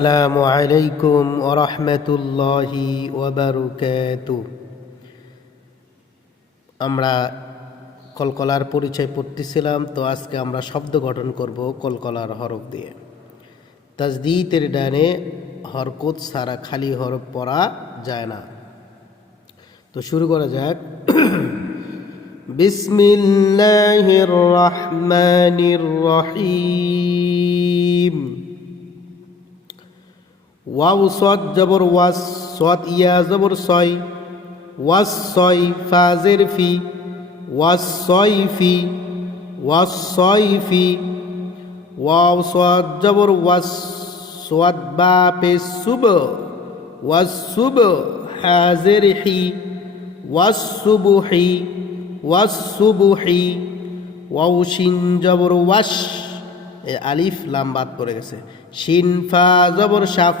আসসালামু আলাইকুম ওরহমতুল্লাহি ওবরকাত আমরা কলকলার পরিচয় পড়তেছিলাম, তো আজকে আমরা শব্দ গঠন করব কলকলার হরফ দিয়ে। তাজদিতের ডানে হরকত সারা খালি হরফ পড়া যায় না। তো শুরু করা যাক। বিসমিল্লাহির রহমানির রহিম। ওয়াও সদ জবর ওয়াস, সদ ইয়া জবর সয় ওয়াস সয় ফাজের ফি। ওয়াস সয় ফি। ওয়াস সয় ফি। ওয়াও সদ জবর ওয়াস, সদ বা পে সুব। ওয়াস সুব হাজের হি। ওয়াস সুবুহি ওয়াস সুবুহি ওয়াও শিন জবর ওয়াশ এ আলিফ লাম বাদ পড়ে গেছে। শিন ফা জবর শাফ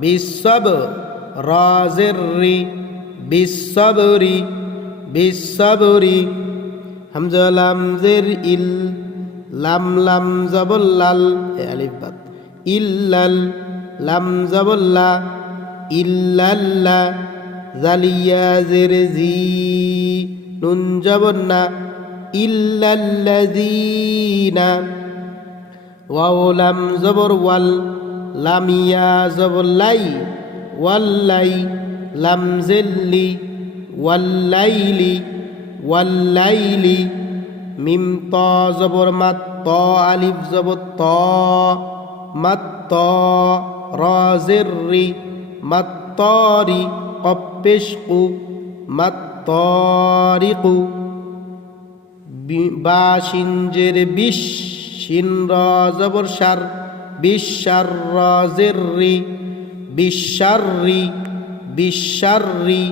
বিশ্বব রাজের বিশ্ববরি বিশ্ববরি। হামজা লামজের ইল, লাম লাম জবল্লাল, এ আলিফ বাদ ইল্লাল, লাম জবল্লা, ইল্লাল্লা, জালিয়া জের জি, নুন জবন্না, ইল্লাল্লাযীনা। ওয়াও লাম জবর ওয়াল লাম ইয়া জবর লাই ওয়াল্লাই লাম জেল্লি ওয়াল্লাইলি ওয়াল্লাইলি মিম ত জবর মাত ত আলিফ জবর ত, মাত ত রাজের রি, মাত তরি কপ্পেশকু মাত তরিকু বা বিশ, সিন রজবর সার। বিশ্বার রজের রি বিশ্বারি বিশ্বারি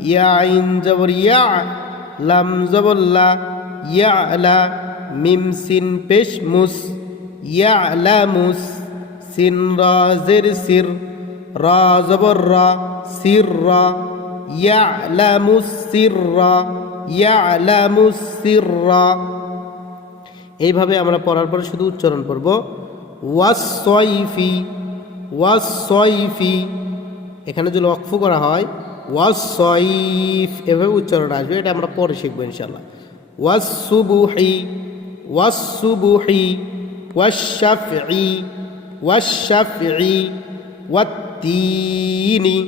ইয়া আইন জবর ইয়া লাম জবল্লা ইয়ালা মিম সিন মুস ইয়ালামুস সিন রজের সির, রা জবর রা সির রা ইয়ালামুস সির রা ইয়ালামুসিররা এইভাবে আমরা পড়ার পর শুধু উচ্চারণ করব ওয়াসয়ফি ওয়াসয়ফি এখানে যদি লক্ষ্য করা হয় ওয়াসয়ফ এভাবে উচ্চারণ আসবে, এটা আমরা পরে শিখব ইনশাল্লাহ ওয়াসুবুহি ওয়াসুবুহি ওয়াশাফি ওয়াশাফি ওয়াত্তিনি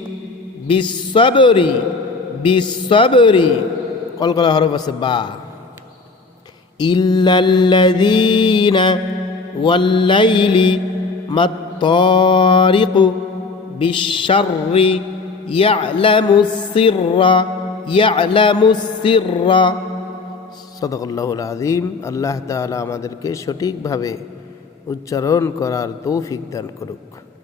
বিশ্ববরি বিশ্ববরি কলকলা হরফ আছে বা। ইল্লাল্লাযীনা ওয়াল্লাইলি মাত্তারিকু বিশাররি ইয়ালামুস সিররা ইয়ালামুস সিররা সদকুল্লাহুল আজিম আল্লাহ তালা আমাদেরকে সঠিকভাবে উচ্চারণ করার তৌফিক দান করুক।